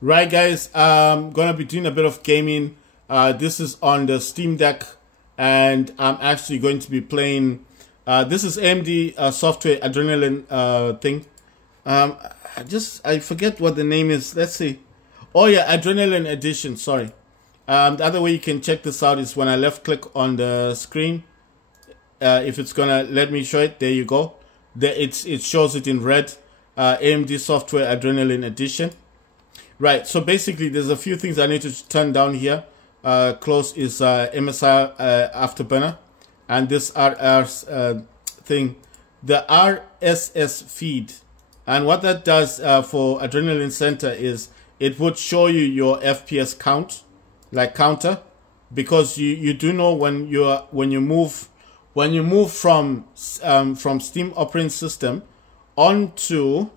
Right, guys, I'm gonna be doing a bit of gaming. This is on the Steam Deck, and I'm actually going to be playing. This is AMD software Adrenaline thing. I forget what the name is. Let's see. Oh yeah, Adrenaline Edition. Sorry. The other way you can check this out is when I left click on the screen. If it's gonna let me show it, there you go. There it shows it in red. AMD software Adrenaline Edition. Right, so basically there's a few things I need to turn down here. Close is MSI Afterburner, and this RR thing, the RSS feed. And what that does for Adrenaline Center is it would show you your FPS count, like counter, because you do know when you move from Steam operating system onto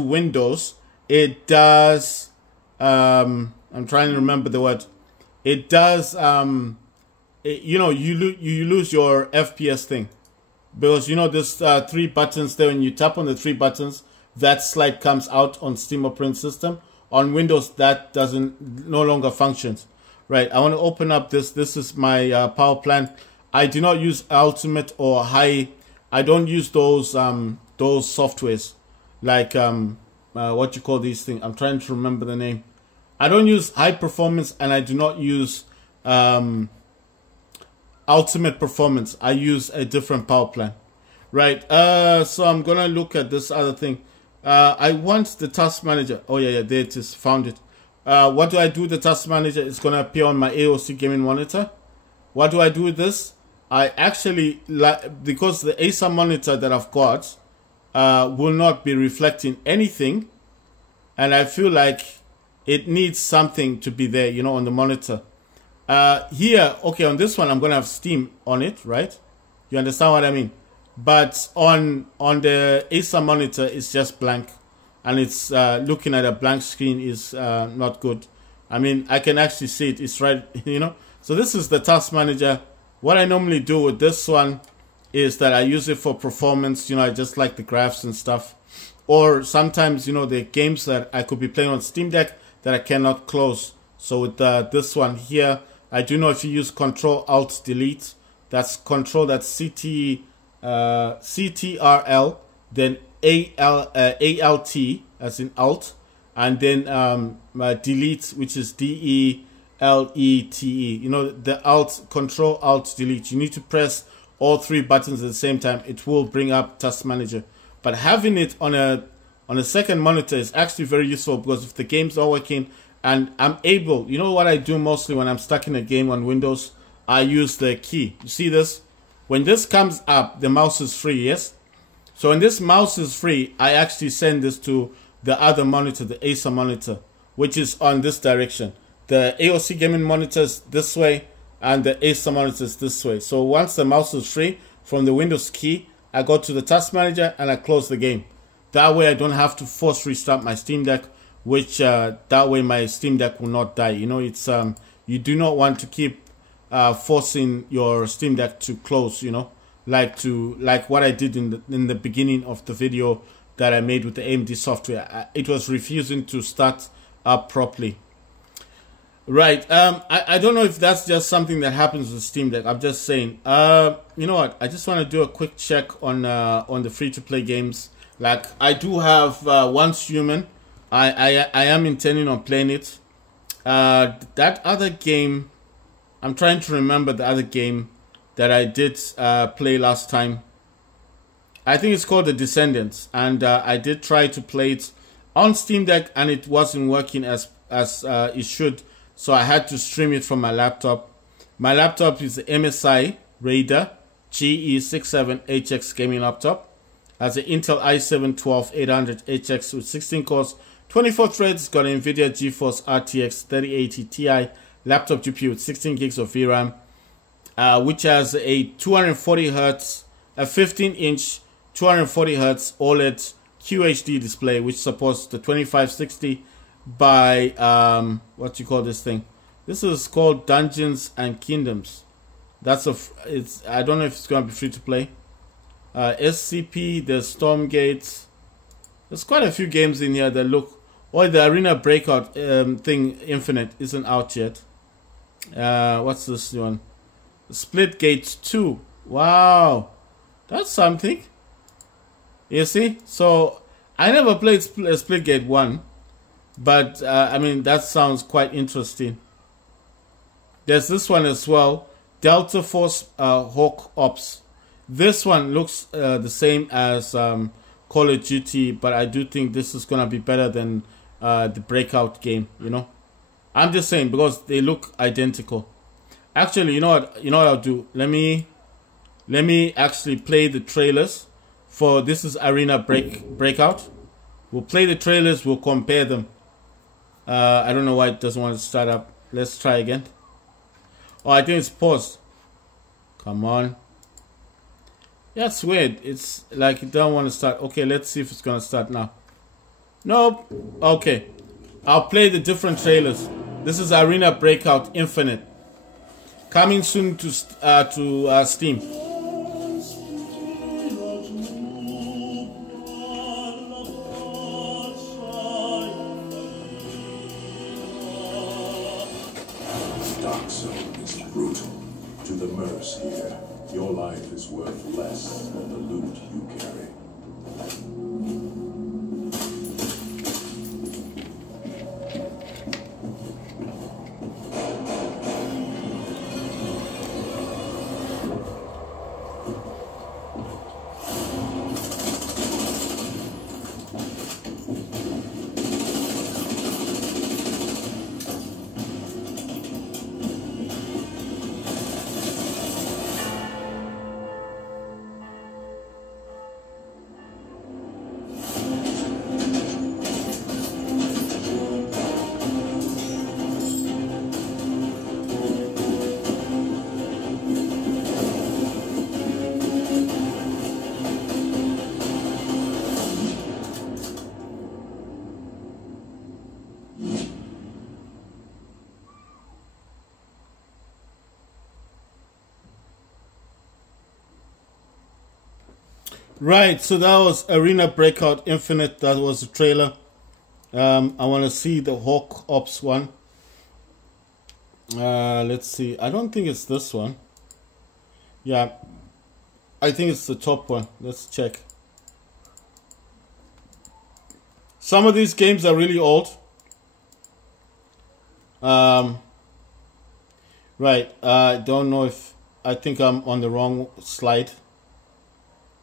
Windows, it does I'm trying to remember the word. It does you lose your FPS thing, because there's 3 buttons there. When you tap on the 3 buttons, that slide comes out on Steam operating system. On Windows, that no longer functions. Right, I want to open up this. This is my power plant. I do not use Ultimate or High. I don't use those softwares like what you call these things. I'm trying to remember the name. I don't use High Performance, and I do not use Ultimate Performance. I use a different power plant. Right. So I'm gonna look at this other thing. I want the task manager. Oh yeah, there it is. Found it. What do I do with the task manager? It's gonna appear on my AOC gaming monitor. What do I do with this? I actually, because the Acer monitor that I've got will not be reflecting anything, and I feel like it needs something to be there, on the monitor. Here, okay, on this one, I'm going to have Steam on it, right? You understand what I mean? But on the Acer monitor, it's just blank, and it's looking at a blank screen is not good. I mean, I can actually see it. It's right, So this is the task manager. What I normally do with this one is that I use it for performance. I just like the graphs and stuff. Or sometimes, the games that I could be playing on Steam Deck that I cannot close. So with this one here, I do know if you use Control Alt Delete, that's Control, that's CTRL, then ALT as in Alt, and then Delete, which is DELETE. The Alt, Control Alt Delete. You need to press all 3 buttons at the same time. It will bring up Task Manager. But having it on a second monitor is actually very useful, because if the game's not working and I'm able, what I do mostly when I'm stuck in a game on Windows, I use the key. You see this? When this comes up, the mouse is free, yes? So when this mouse is free, I actually send this to the other monitor, the Acer monitor, which is on this direction. The AOC gaming monitor is this way, and the Acer monitor is this way. So once the mouse is free from the Windows key, I go to the task manager and I close the game. That way I don't have to force restart my Steam Deck, which that way my Steam Deck will not die. It's you do not want to keep forcing your Steam Deck to close, like what I did in the beginning of the video that I made with the AMD software. It was refusing to start up properly. Right. I don't know if that's just something that happens with Steam Deck. I'm just saying. You know what? I just want to do a quick check on the free-to-play games. Like, I do have Once Human. I am intending on playing it. That other game, I'm trying to remember the other game that I did play last time. I think it's called The Descendants, and I did try to play it on Steam Deck, and it wasn't working as it should. So I had to stream it from my laptop. My laptop is the MSI Raider GE67HX gaming laptop. Has an Intel i7-12800HX with 16 cores, 24 threads. Got an NVIDIA GeForce RTX 3080 Ti laptop GPU with 16 gigs of VRAM, which has a 240 Hz, a 15-inch 240 Hz OLED QHD display, which supports the 2560 by what you call this thing. This is called Dungeons and Kingdoms. I don't know if it's going to be free to play. SCP, there's Stormgate, There's quite a few games in here that look. Oh, the Arena Breakout thing, Infinite, isn't out yet. What's this one? Splitgate 2. Wow, that's something. You see, so I never played Splitgate 1, but I mean that sounds quite interesting. There's this one as well, Delta Force Hawk Ops. This one looks the same as Call of Duty, but I do think this is gonna be better than the Breakout game. You know, I'm just saying because they look identical. Actually, you know what? You know what I'll do? Let me actually play the trailers for this is Arena Breakout. We'll play the trailers. We'll compare them. I don't know why it doesn't want to start up. Let's try again. Oh, I think it's paused. Come on. Yeah, it's weird. It's like it don't want to start. Okay, let's see if it's gonna start now. Nope. Okay, I'll play the different trailers. This is Arena Breakout Infinite, coming soon to Steam. Dark zone is brutal. To the mercs here, your life is worth less than the loot you carry. Right, so that was Arena Breakout Infinite. That was the trailer. I want to see the Hawk Ops one. Let's see. I don't think it's this one. Yeah, I think it's the top one. Let's check. Some of these games are really old. Right, I don't know if I think I'm on the wrong slide.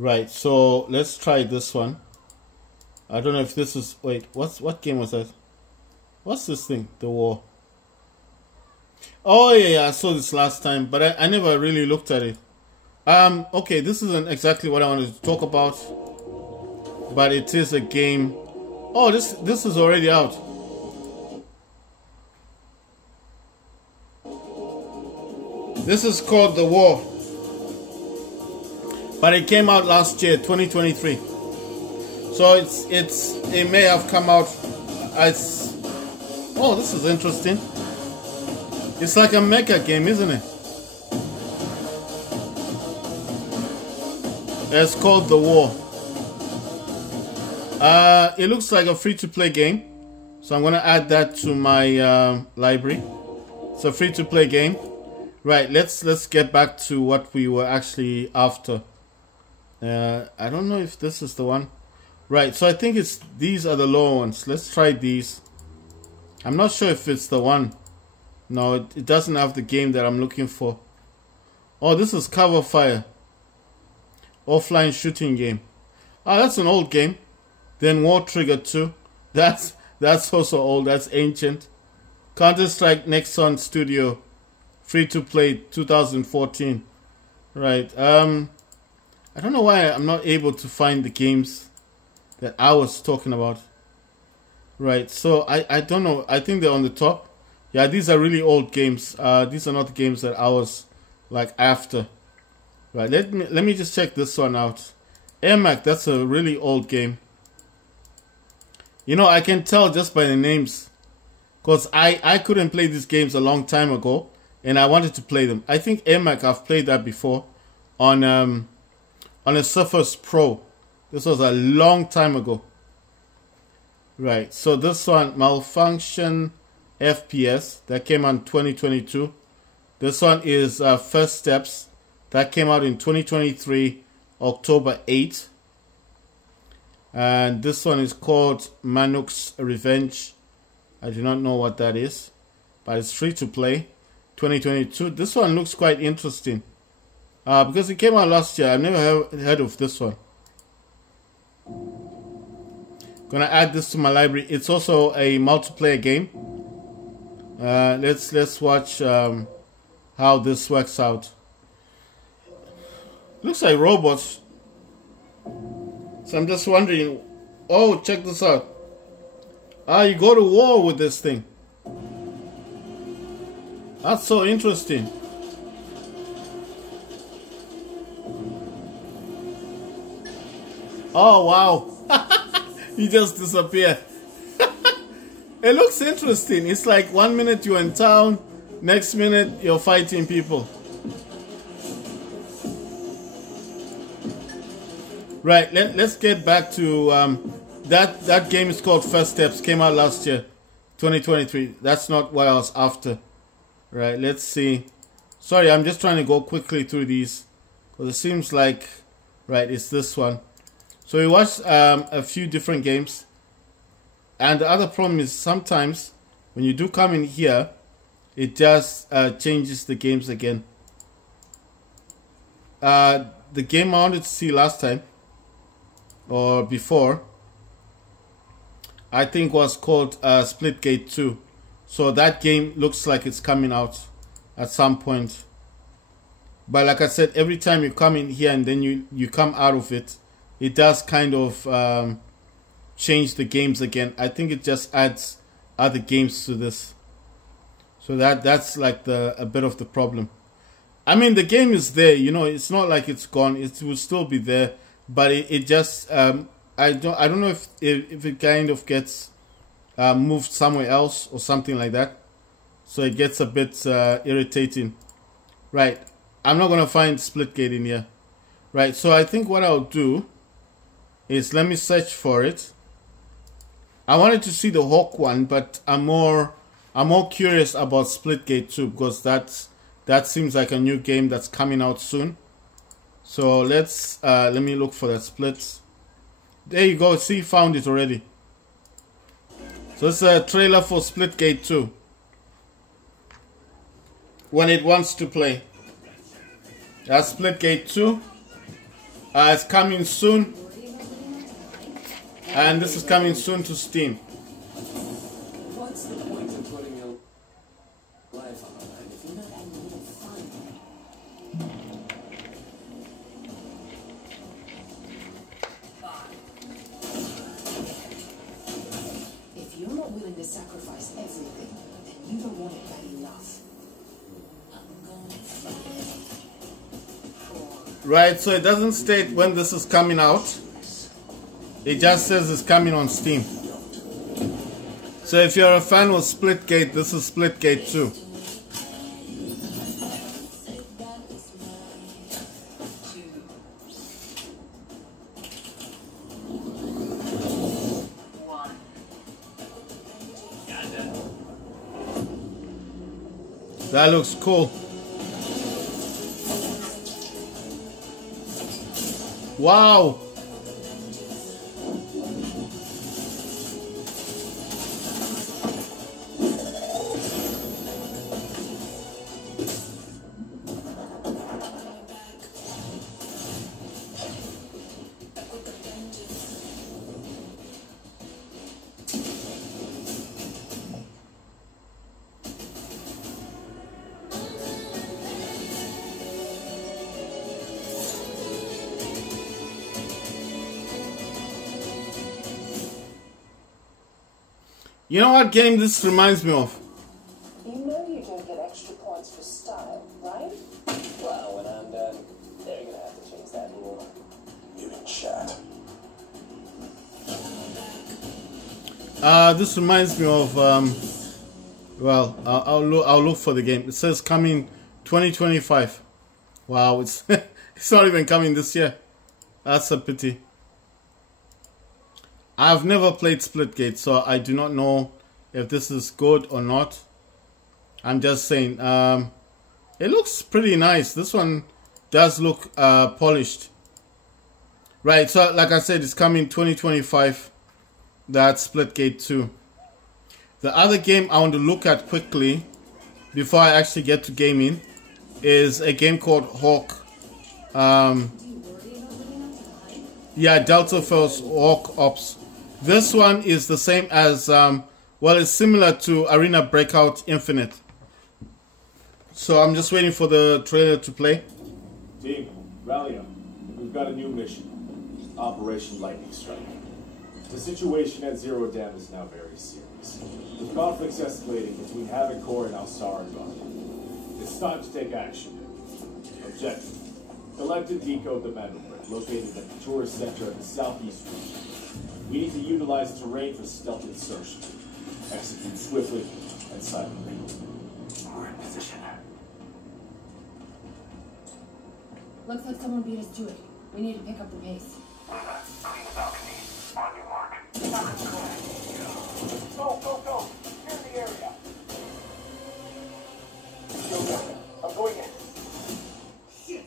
Right, so let's try this one. I don't know if this is, wait, what game was that? What's this thing? The War. Oh yeah, I saw this last time, but I never really looked at it. Okay, this isn't exactly what I wanted to talk about, but it is a game. Oh, this is already out. This is called The War. But it came out last year, 2023. So it may have come out as, oh, this is interesting. It's like a mecha game, isn't it? It's called The War. It looks like a free-to-play game, so I'm gonna add that to my library. It's a free-to-play game. Right, let's get back to what we were actually after. I don't know if this is the one. Right, so I think these are the lower ones. Let's try these. I'm not sure if it's the one. No, it doesn't have the game that I'm looking for. Oh, this is Cover Fire. Offline shooting game. Oh, that's an old game. Then War Trigger 2. That's also old. That's ancient. Counter-Strike Nexon Studio. Free to play 2014. Right. I don't know why I'm not able to find the games that I was talking about. Right, so I don't know. I think they're on the top. Yeah, these are really old games. These are not the games that I was like after. Right, let me just check this one out. Ermac, that's a really old game. You know, I can tell just by the names, because I couldn't play these games a long time ago, and I wanted to play them. I think Ermac, I've played that before on a Surface Pro. This was a long time ago. Right, so this one, Malfunction FPS, that came out in 2022. This one is First Steps, that came out in 2023, October 8th. And this one is called Manuk's Revenge. I do not know what that is, but it's free to play. 2022. This one looks quite interesting because it came out last year. I've never heard of this one. Gonna add this to my library. It's also a multiplayer game. Let's watch how this works out. Looks like robots. So I'm just wondering. Oh, check this out. You go to war with this thing. That's so interesting. Oh wow. He just disappeared. It looks interesting. It's like 1 minute you're in town, next minute you're fighting people. Right, let's get back to that game is called First Steps, came out last year, 2023. That's not what I was after. Right, let's see. Sorry, I'm just trying to go quickly through these because it seems like, right, it's this one. So we watched a few different games, and the other problem is sometimes when you do come in here, it just changes the games again. The game I wanted to see last time or before, I think was called Splitgate 2. So that game looks like it's coming out at some point. But like I said, every time you come in here and then you come out of it, it does kind of change the games again. I think it just adds other games to this. So that's like a bit of the problem. I mean, the game is there, you know, it's not like it's gone. It will still be there, but it just I don't know if it kind of gets moved somewhere else or something like that. So it gets a bit irritating. Right, I'm not gonna find Splitgate in here. Right, so I think what I'll do is let me search for it. I wanted to see the Hawk one, but I'm more curious about Splitgate 2 because that seems like a new game that's coming out soon. So let's let me look for that split. There you go. See, found it already. So it's a trailer for Splitgate 2. When it wants to play. That's Splitgate 2. It's coming soon. And this is coming soon to Steam. What's the point of putting your life on the line if you're not having a little fun? If you're not willing to sacrifice everything, then you don't want it bad enough. Right, so it doesn't state when this is coming out. It just says it's coming on Steam. So if you're a fan of Splitgate, this is Splitgate 2. That looks cool. Wow. You know what game this reminds me of? You know you don't get extra points for style, right? Well, when I'm done, they're gonna have to change that rule. Even chat. This reminds me of well, I'll look for the game. It says coming 2025. Wow, it's it's not even coming this year. That's a pity. I've never played Splitgate, so I do not know if this is good or not. I'm just saying, it looks pretty nice. This one does look polished. Right, so like I said, it's coming 2025. That's Splitgate 2. The other game I want to look at quickly before I actually get to gaming is a game called Hawk. Yeah, Delta Force Hawk Ops. This one is the same as, well, it's similar to Arena Breakout Infinite. So I'm just waiting for the trailer to play. Team, rally up. We've got a new mission. Operation Lightning Strike. The situation at Zero Dam is now very serious. With conflicts escalating between Havoc Corps and Al-Saragon. It's time to take action. Objective. Collect and decode the metal brick located at the tourist center of the southeast region. We need to utilize terrain for stealth insertion. Execute swiftly and silently. We're in position. Looks like someone beat us to it. We need to pick up the pace. Clean the balcony. On your mark. Go, go, go! Clear the area! Go, go. I'm going in. Shit!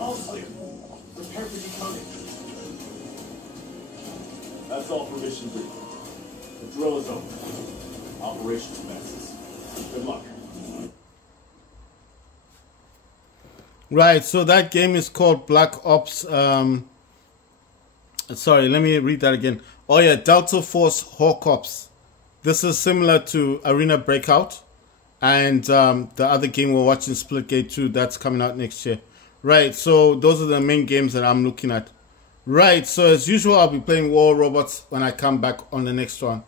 All clear. Prepare for decoding. That's all for mission 3. The drill is over. Operation commences. Good luck. Right, so that game is called Black Ops. Sorry, let me read that again. Oh yeah, Delta Force Hawk Ops. This is similar to Arena Breakout. And the other game we're watching, Splitgate 2, that's coming out next year. Right, so those are the main games that I'm looking at. Right, so as usual, I'll be playing War Robots when I come back on the next one.